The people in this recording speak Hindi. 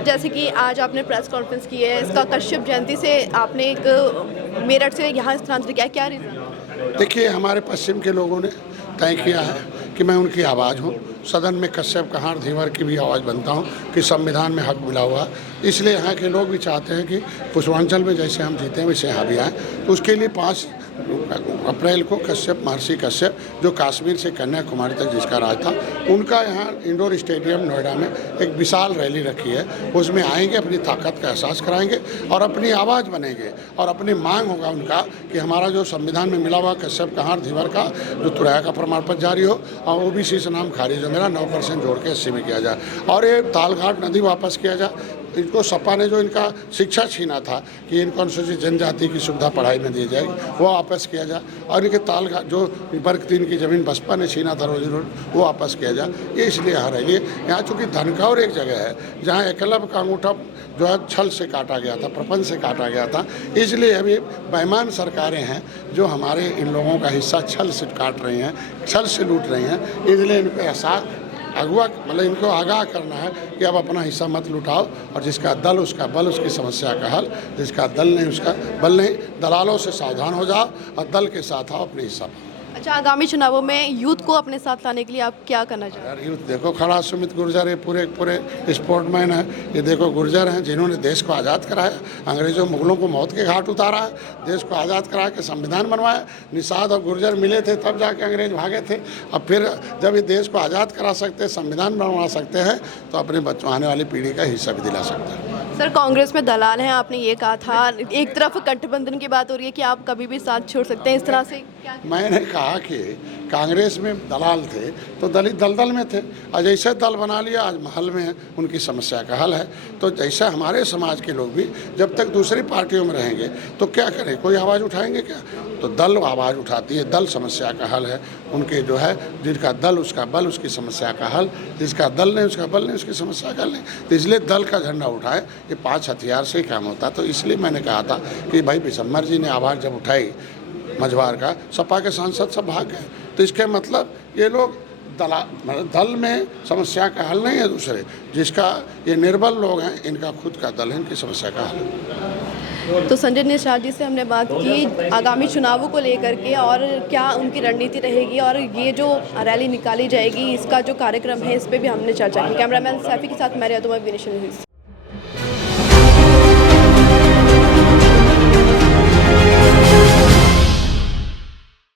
सर, जैसे कि आज आपने प्रेस कॉन्फ्रेंस की है, इसका कश्यप जयंती से आपने एक मेरठ से यहाँ स्थानांतरित किया है, क्या रीज़न? देखिए, हमारे पश्चिम के लोगों ने तय किया है कि मैं उनकी आवाज़ हूँ। सदन में कश्यप, कहार, धीवर की भी आवाज़ बनता हूँ कि संविधान में हक मिला हुआ। इसलिए यहाँ के लोग भी चाहते हैं कि पूर्वांचल में जैसे हम जीते हैं वैसे यहाँ भी आएँ। तो उसके लिए 5 अप्रैल को कश्यप, महर्षि कश्यप, जो कश्मीर से कन्याकुमारी तक जिसका राज था, उनका यहाँ इंडोर स्टेडियम नोएडा में एक विशाल रैली रखी है। उसमें आएंगे, अपनी ताकत का एहसास कराएंगे और अपनी आवाज़ बनेंगे और अपनी मांग होगा उनका कि हमारा जो संविधान में मिला हुआ कश्यप, कहार, धीवर का जो तुराया का प्रमाण पत्र जारी हो और ओबीसी से नाम खारिज हो, मेरा 9% जोड़ के 80 में किया जाए और ये तालघाट नदी वापस किया जाए। इनको सपा ने जो इनका शिक्षा छीना था कि इनको अनुसूचित जनजाति की सुविधा पढ़ाई में दी जाएगी, वो वापस किया जाए और इनके तालघाट जो वर्ग 3 की ज़मीन बसपा ने छीना था रोजी रोड, वो वापस किया जाए। ये इसलिए यहाँ रही है। यहाँ चूँकि धनकौर एक जगह है जहाँ एकलव्य का अंगूठा जो है छल से काटा गया था, प्रपंच से काटा गया था, इसलिए अभी बेईमान सरकारें हैं जो हमारे इन लोगों का हिस्सा छल से काट रही हैं, छल से लूट रही हैं। इसलिए इनको एहसास अगुआ मतलब इनको आगाह करना है कि अब अपना हिस्सा मत लुटाओ और जिसका दल उसका बल, उसकी समस्या का हल, जिसका दल नहीं उसका बल नहीं। दलालों से सावधान हो जाओ और दल के साथ आओ, अपने हिस्सा पाओ। अच्छा, आगामी चुनावों में यूथ को अपने साथ लाने के लिए आप क्या करना चाहते हैं? यार यूथ देखो खड़ा, सुमित गुर्जर ये पूरे स्पोर्टमैन है। ये देखो गुर्जर हैं जिन्होंने देश को आज़ाद कराया, अंग्रेजों मुगलों को मौत के घाट उतारा है, देश को आज़ाद करा के संविधान बनवाया। निषाद और गुर्जर मिले थे तब जाके अंग्रेज भागे थे। अब फिर जब ये देश को आज़ाद करा सकते, संविधान बनवा सकते हैं, तो अपने बच्चों आने वाली पीढ़ी का हिस्सा भी दिला सकते हैं। सर, कांग्रेस में दलाल हैं, आपने ये कहा था। एक तरफ गठबंधन की बात हो रही है कि आप कभी भी साथ छोड़ सकते हैं, इस तरह से क्या? मैंने कहा कि कांग्रेस में दलाल थे तो दलित दलदल में थे, और जैसे दल बना लिया आज महल में है, उनकी समस्या का हल है। तो जैसे हमारे समाज के लोग भी जब तक दूसरी पार्टियों में रहेंगे तो क्या करें, कोई आवाज़ उठाएंगे क्या? तो दल आवाज़ उठाती है, दल समस्या का हल है। उनके जो है जिनका दल उसका बल, उसकी समस्या का हल, जिसका दल नहीं उसका बल नहीं, उसकी समस्या का हल नहीं। तो इसलिए दल का झंडा उठाए, ये 5 हथियार से ही काम होता। तो इसलिए मैंने कहा था कि भाई बिशम्बर जी ने आवाज़ जब उठाई मझवार का, सपा के सांसद सब भाग गए। तो इसके मतलब ये लोग दल में समस्या का हल नहीं है दूसरे, जिसका ये निर्बल लोग हैं, इनका खुद का दल है, इनकी समस्या का हल है। तो संजय निषाद जी से हमने बात की आगामी चुनावों को लेकर के और क्या उनकी रणनीति रहेगी और ये जो रैली निकाली जाएगी, इसका जो कार्यक्रम है, इस पर भी हमने चर्चा की। कैमरामैन सैफी के साथ मैं रिया, विनिश न्यूज़।